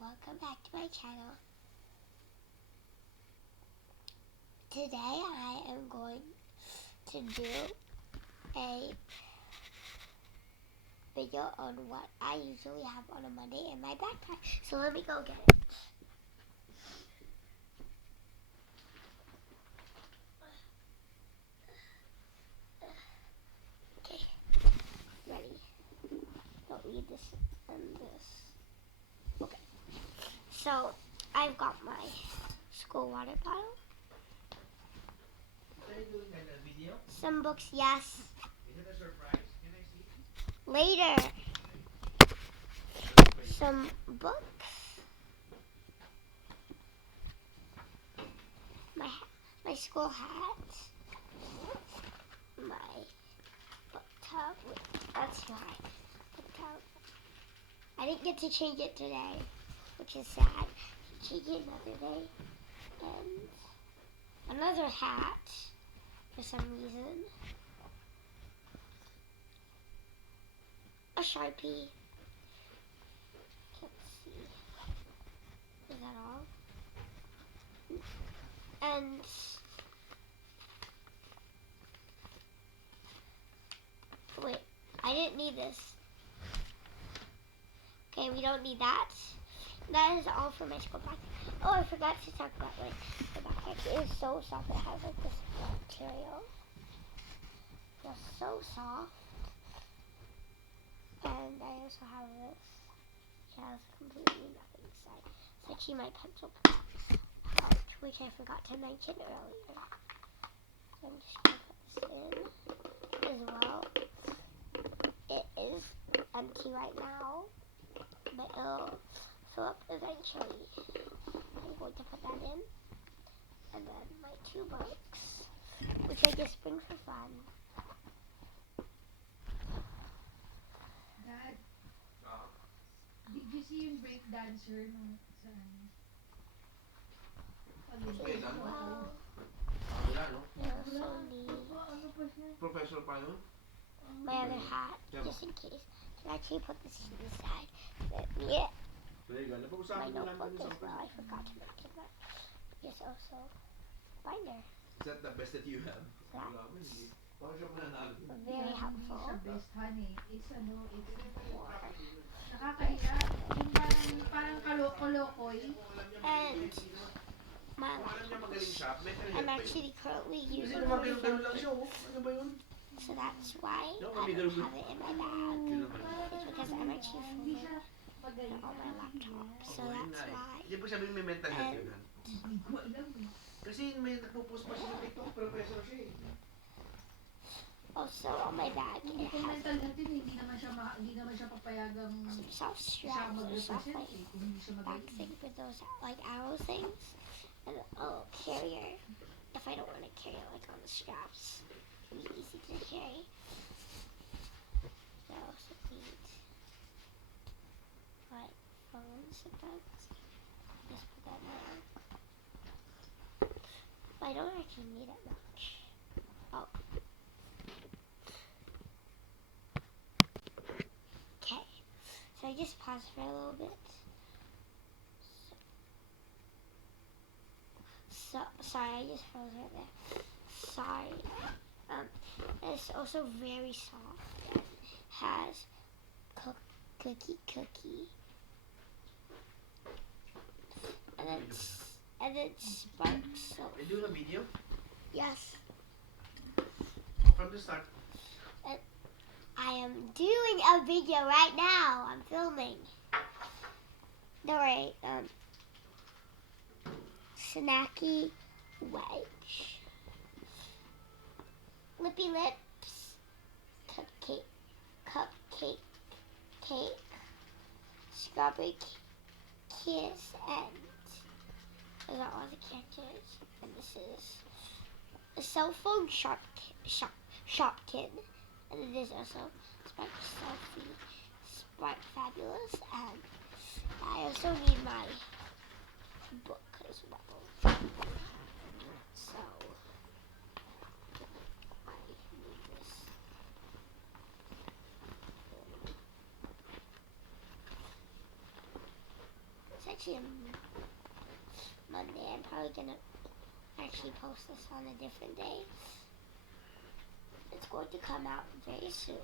welcome back to my channel. Today I am going to do a video on what I usually have on a Monday in my backpack. So let me go get it. Okay, ready. Don't need this and this. Okay, so I've got my school water bottle. Are you doing a video? Some books, yes. Is it a surprise? Can I see? Later. Some books. My school hat. My book tub. That's right. Book tub. I didn't get to change it today, which is sad. Change it another day. And another hat for some reason. A Sharpie. Can't see. Is that all? And wait, I didn't need this. Okay, we don't need that. That is all for my school bag. Oh, I forgot to talk about like the backpack. It is so soft. It has like this material. It's so soft. And I also have this, which has completely nothing inside. It's actually my pencil pouch, which I forgot to mention earlier. So I'm just going to put this in as well. It is empty right now, but it'll fill up eventually. I'm going to put that in. And then my 2 books, which I just bring for fun. Dad, did you see yung break dancer nung sa ano? Wait, ano? Wow. Wala, no? They're so neat. Ano pa siya? Professor pa yun? My other hat, just in case. I actually put this inside. Yeah, Very good. my Napag-usapan mo lang notebook dun as sa well. I forgot to mention that. Just also binder. Is that the best that you have? Yeah. Wala ba, hindi. Bakit siya pa nanalo? Very Hindi helpful. siya best honey. It's ano, it's nakakahiya. Yung parang kaloko-lokoy. And my Kung alam niya magaling laptops. siya, mental I'm health pa yun. actually currently Kasi using naman my ganun-ganun lang phone, siya, oh. Ano ba yun? so that's why No, I kami don't ganun. have it in my bag. Yun naman. It's because I'm actually Hindi filming siya magaling. on my laptop, so Oo, yun that's nga eh. why. Hindi pa sabihin may mental health yun, Han. Hindi ko alam eh. Kasi may nagpo-post pa siya ng TikTok, professor siya eh. Also on my bag, Hindi it kung has mental health yun, hindi naman siya papayagang some soft siya straps or mag-represent stuff like eh. Kung hindi siya back magaling. thing for those like arrow things, and a little carrier if I don't want to carry it like on the straps. It'll be easy to carry. I also need my phone sometimes. Just put that there. But I don't actually need it much. Oh. Okay. So I just paused for a little bit. So sorry, I just froze right there. Sorry. It's also very soft and has cookie, and it sparks. So Are you doing a video? yes, From the start. I am doing a video right now. I'm filming. Don't worry. Snacky wedge. Lippy lips. Cupcake. Cake. Strawberry kiss. And those are all the characters. And this is a cell phone Shopkin. And it is also Spark Selfie, Spark Fabulous, and I also need my book as well. So I need this. So actually Monday. I'm probably gonna actually post this on a different day. It's going to come out very soon.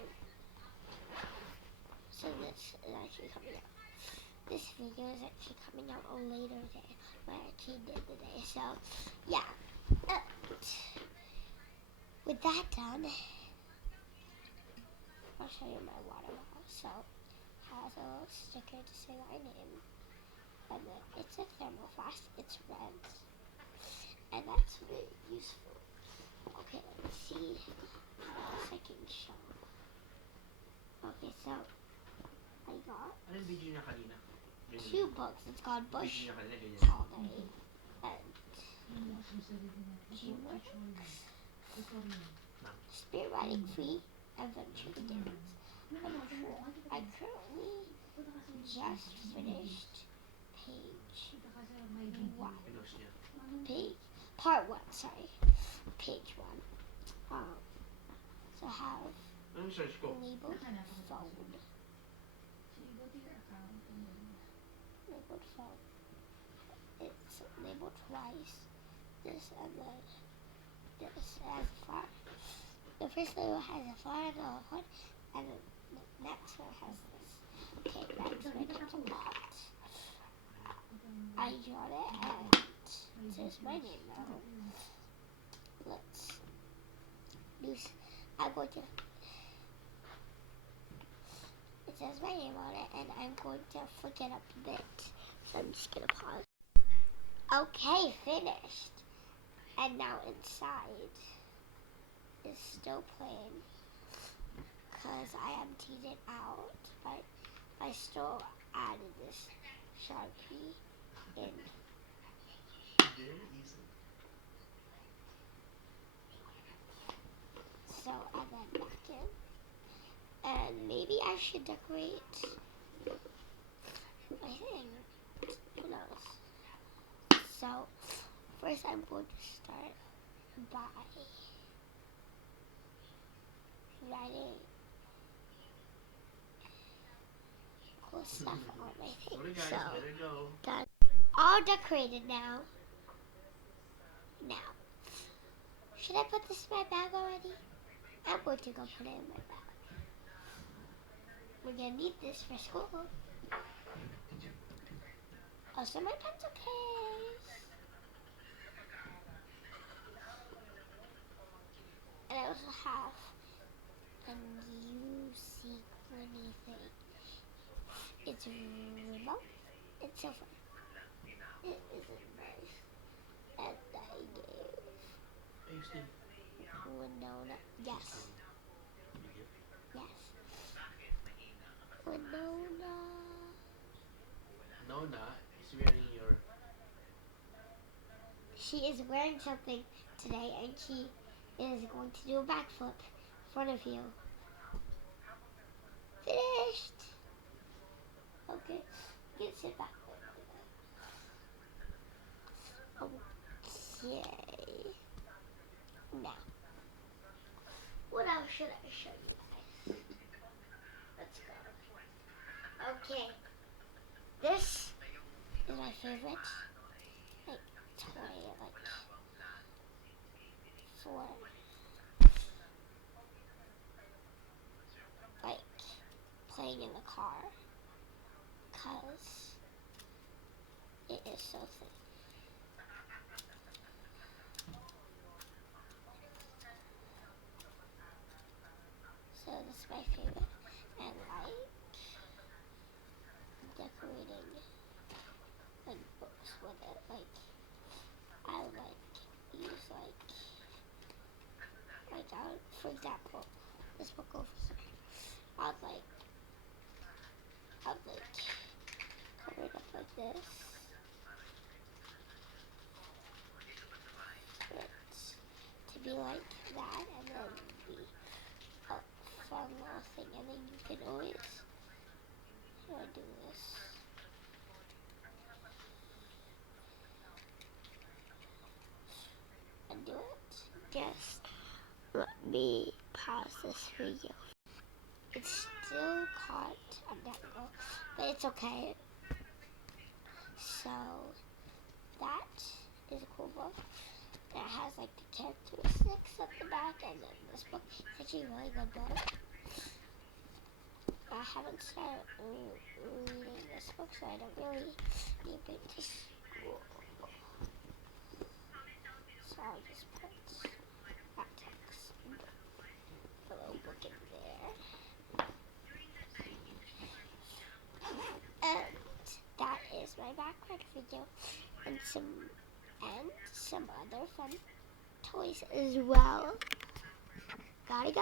So this is actually coming out. This video is actually coming out a later day. But I actually did the day. So yeah. With that done, I'll show you my water bottle. So it has a little sticker to say my name. And then it's a thermoflask. It's red. And that's really useful. Okay, let's see what else I can show. Okay, so I got Anong video niya kanina? Yun two books. It's called yung Bush video niya kanina, ganyan. Holiday and Spirit Riding Free Adventure Games. I currently just finished page one. Pinost niya. Part one, sorry. Page one. So I have Anong search ko? labeled phone. Labeled phone. It's labeled twice. This and then this has a fire. The first label has a fire and a hood, and then the next one has this. Okay, that's my pencil pot. I draw it and it says my name now. Let's use. I'm going to. It says my name on it, and I'm going to flick it up a bit. So I'm just gonna pause. Okay, finished. And now inside is still plain because I emptied it out, but I still added this Sharpie in. Very easy. So I then back in. And maybe I should decorate my thing. Who knows? So first I'm going to start by writing cool stuff on my thing. Sorry guys, So better go. done. All decorated now. Now, should I put this in my bag already? I'm going to go put it in my bag. We're gonna need this for school. Also my pencil case. And I also have a new secret thing. It's rainbow. It's silver. It isn't nice. And I gave Ayos din. Winona. Yes. Video. Yes. Winona. Nona is wearing your... She is wearing something today and she is going to do a backflip in front of you. Finished! Okay, you can sit back. Okay. Now, what else should I show you guys? Let's go. Okay. This is my favorite. Like, toy, for like playing in the car because it is so thin. So this is my favorite, and like decorating like books with it. Like I like use for example, this book over here. I'd like cover it up like this. It's to be like that, and then be a fun little thing, and then you can always do this. And do it. Just let me pause this video. It's still caught on that angle, but it's okay. So that is a cool book. And it has like the characteristics at the back, and then this book is actually a really good book. I haven't started reading this book, so I don't really need it to school. So I'll just put that text, a little book in there. And that is my backpack video, and some other fun toys as well. Gotta go.